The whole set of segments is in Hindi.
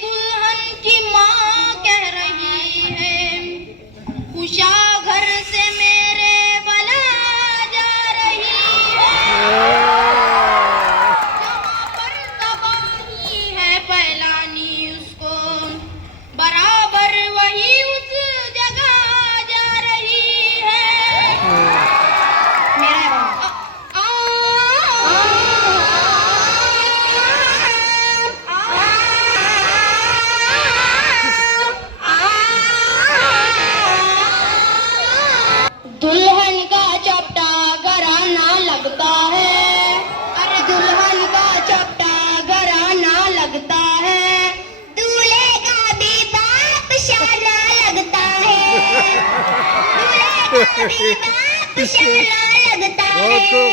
दुल्हन की माँ कह रही है, उषा घर से मेरे बला जा रही है। जहाँ पर तबाही है फैलानी उसको, बराबर वही उस जगह जा रही है। मेरा दुल्हन का चपटा घराना लगता है, अरे दुल्हन का चपटा घराना लगता है, दूल्हे का भी बाप शाना लगता है, दूल्हे का भी बाप शाना लगता है।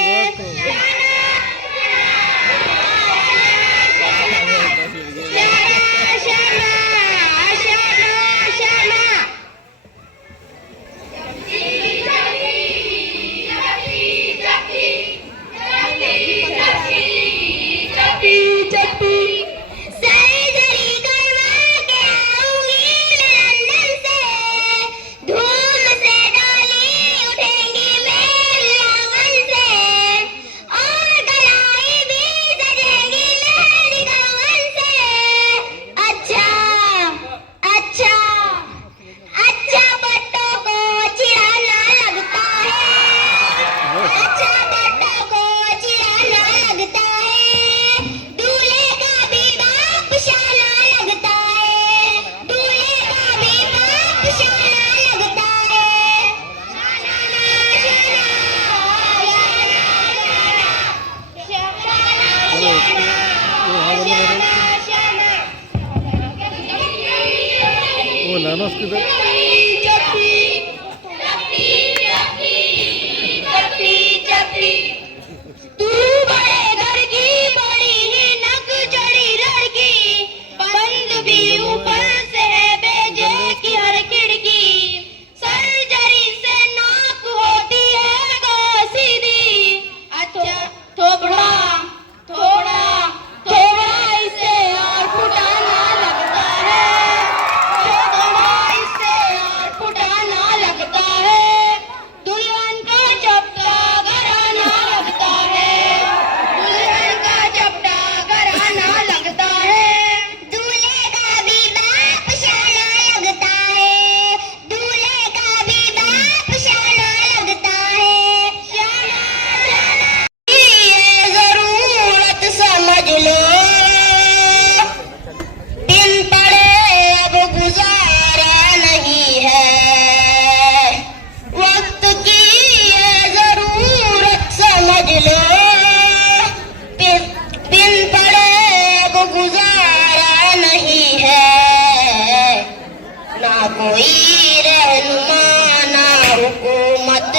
कोई रहनुमा ना हुकूमत,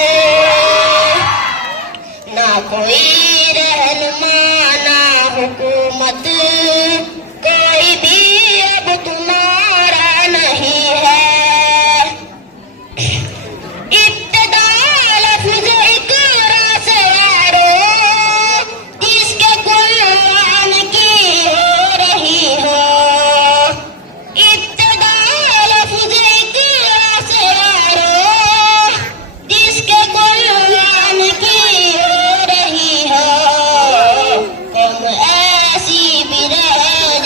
ना कोई रहनुमा ना हुकूमत, कोई भी अब तुम्हारा नहीं है। इब्तिदा लफ्ज़ इकरा से यारो, जिसके कुर्बान की हो रही हो। ऐसी भी रह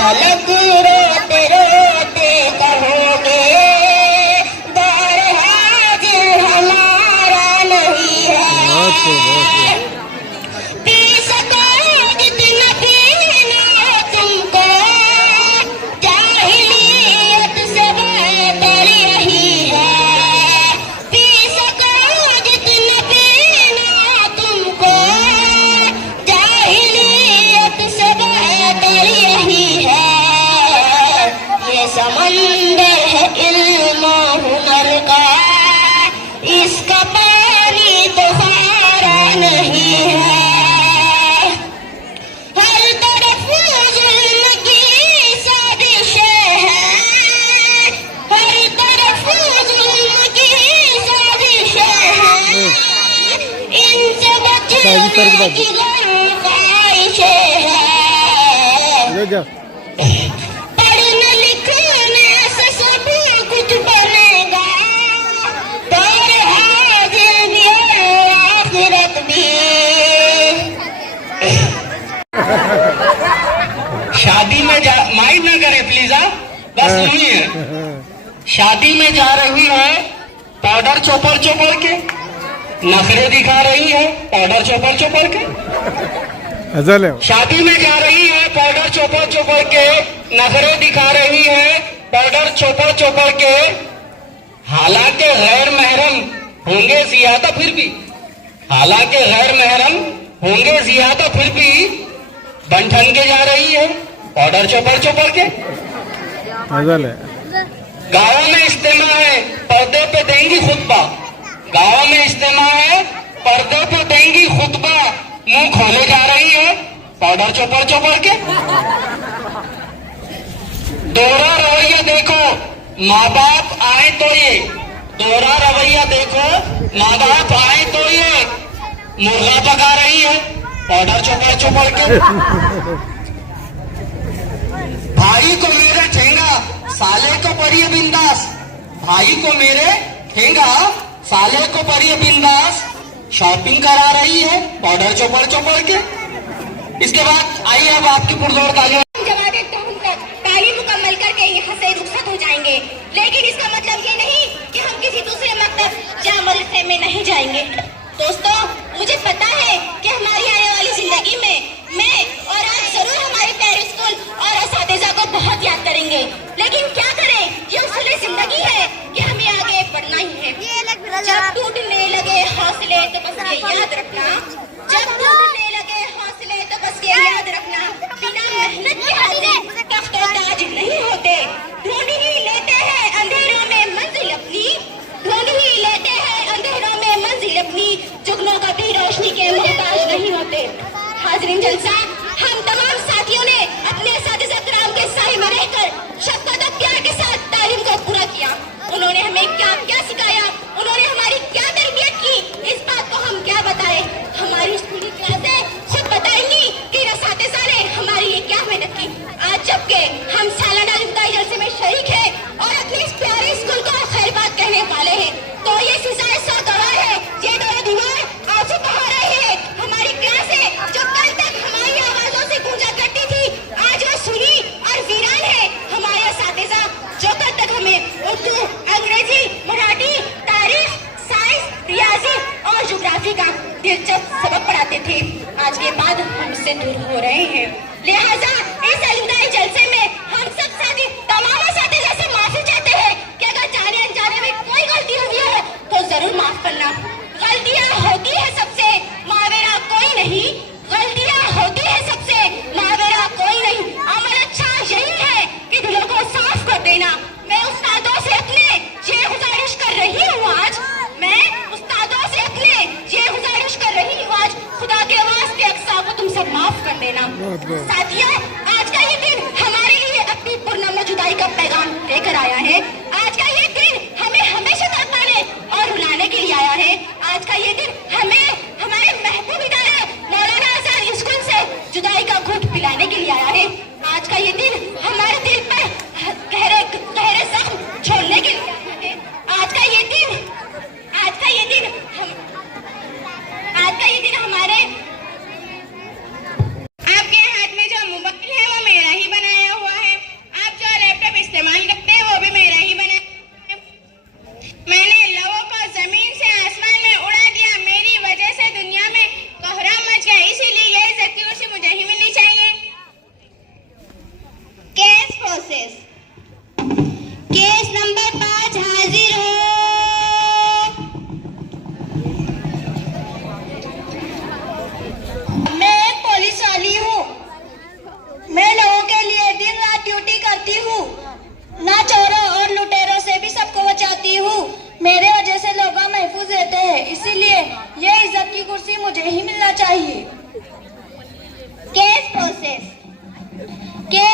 तलक रोते रोते कहोगे दरहाज हमारा नहीं है। पी सको जितना पीना तुमको, जाहिलियत से बेहतर यही है। पी सको जितना पीना तुमको, जाहिलियत से बेहतर यही है। ये समंदर है इल्म हुनर का, इसका पानी तो खारा नहीं है। हर तरफ जुल्म की साजिशें हैं, हर तरफ जुल्म की साजिशें हैं। इनसे बचने की ख्वाहिशें हैं। पढ़ने लिखने से सब कुछ बनेगा, पर हाजिर भी आखिरत भी। शादी में जा, माइंड ना करे प्लीज, बस सुनिए। शादी में जा रही है पाउडर चोपर चोपर के, नखरे दिखा रही है पाउडर चोपर चोपर के। शादी में जा रही है पाउडर चोपर चोपर के, नखरे दिखा रही है पाउडर चोपर चोपर के। हालांकि गैर महरम होंगे ज्यादा फिर भी, हालांकि गैर महरम होंगे ज्यादा फिर भी, बन ठन के जा रही है पाउडर चोपर चोपर के। गाँव में इस्तेमा है पर्दे पे देंगी खुतबा, गाँव में इस्तेमा है पर्दे पे देंगी खुतबा, मुंह खोले जा रही है पाउडर चोपर चोपर के। दोहरा रवैया देखो माँ बाप आए तो ये, दोहरा रवैया देखो माँ बाप आए तो ये, मुर्गा पका रही है पाउडर चोपर चोपर के। भाई को मेरे ठेंगा साले को परिए बिंदास, भाई को मेरे ठेंगा साले को परिए बिंदास, शॉपिंग करा रही है पाउडर चोपर चोपर के। इसके बाद आइए अब आपकी पुरजोर तालियां। जमात तालीम मुकम्मल करके यहाँ से रुखसत हो जाएंगे, लेकिन इसका मतलब ये नहीं कि हम किसी दूसरे मकतब या मदरसे में नहीं जाएंगे। दोस्तों, मुझे पता है कि हमारी आने वाली जिंदगी में मैं और आप जरूर हमारे प्यारे स्कूल और असातिज़ा को बहुत याद करेंगे, लेकिन क्या करें, ये उसूल जिंदगी है कि हमें आगे बढ़ना ही है। जब टूटने लगे हौसले तो बस ये याद रखना, जब टूटने लगे हौसले तो बस ये याद रखना, बिना मेहनत के हासिल तख्त और ताज नहीं होते। ढूंढ ही लेते हैं अंधेरों में मंजिल अपनी, ढूंढ ही लेते हैं अंधेरों में मंजिल अपनी, जुगनों का भी रोशनी के मोहताज नहीं होते। हाज़रीन जलसा, हम तमाम साथियों ने अपने असातिज़ा किराम के साए में रहकर शफ़क़त और प्यार के साथ तालीम को पूरा किया। उन्होंने हमें क्या क्या सिखाया, उन्होंने हमारी क्या तरबियत की, इस बात को हम क्या बताएं। हमारी स्कूली क्लासें खुद बताएंगी कि असातिज़ा ने हमारी लिए क्या मेहनत की। आज जबकि हम सालाना इब्तिदाई जलसे में शरीक हैं और अपने इस प्यारे स्कूल को खैर बात कहने वाले हैं, तो ये फिजाएं सौ गवाह है, ये दो दीवार आंसू बहा रहे हैं। हमारी क्लासें जो कल तक हमारी आवाजों से गूंजा करती थी, आज वो सुनी और वीरान है। हमारे असातिज़ा जो कल तक हमें उर्दू, अंग्रेजी, मराठी, तारीख, साइंस, रियाजी और ज्योग्राफी का दिलचस्प सबक पढ़ाते थे, आज के बाद हमसे दूर हो रहे हैं। लिहाजा इस अलविदाई जलसे में हम सब साथी तमाम असातिज़ा से माफी चाहते हैं कि अगर जाने अनजाने में कोई गलती हुई है तो जरूर माफ करना। गलतियां होती है सबसे, मावेरा कोई नहीं, गलतियां होती है सबसे, मावेरा कोई नहीं। अमल अच्छा यही है कि दिलों को साफ कर देना। मैं उस्तादों से अपने ये गुजारिश कर रही हूँ आज, मैं उस्तादों से अपने ये गुजारिश कर रही हूँ आज, खुदा के वास्ते अक्सा को तुम सब माफ कर देना। साथियों, आज का ये दिन हमारे लिए अपनी पुरनम जुदाई का पैगाम लेकर आया है। आज का ये दिन हमें हमेशा तड़पाने और रुलाने के लिए आया है। आज का ये दिन हमें हमारे महबूब इदारे मौलाना आजाद स्कूल से जुदाई का घूंट पिलाने के लिए आया है। आज का ये दिन हमारे दिल पर गहरे गहरे जख्म छोड़ने के लिए आया है। आज का ये दिन हमारे आपके हाथ में जो मुवक्किल है वो मेरा ही बनाया हुआ करती हूँ, ना चोरों और लुटेरों से भी सबको बचाती हूँ। मेरे वजह से लोग महफूज रहते हैं, इसीलिए ये इज्जत की कुर्सी मुझे ही मिलना चाहिए। Case process. केस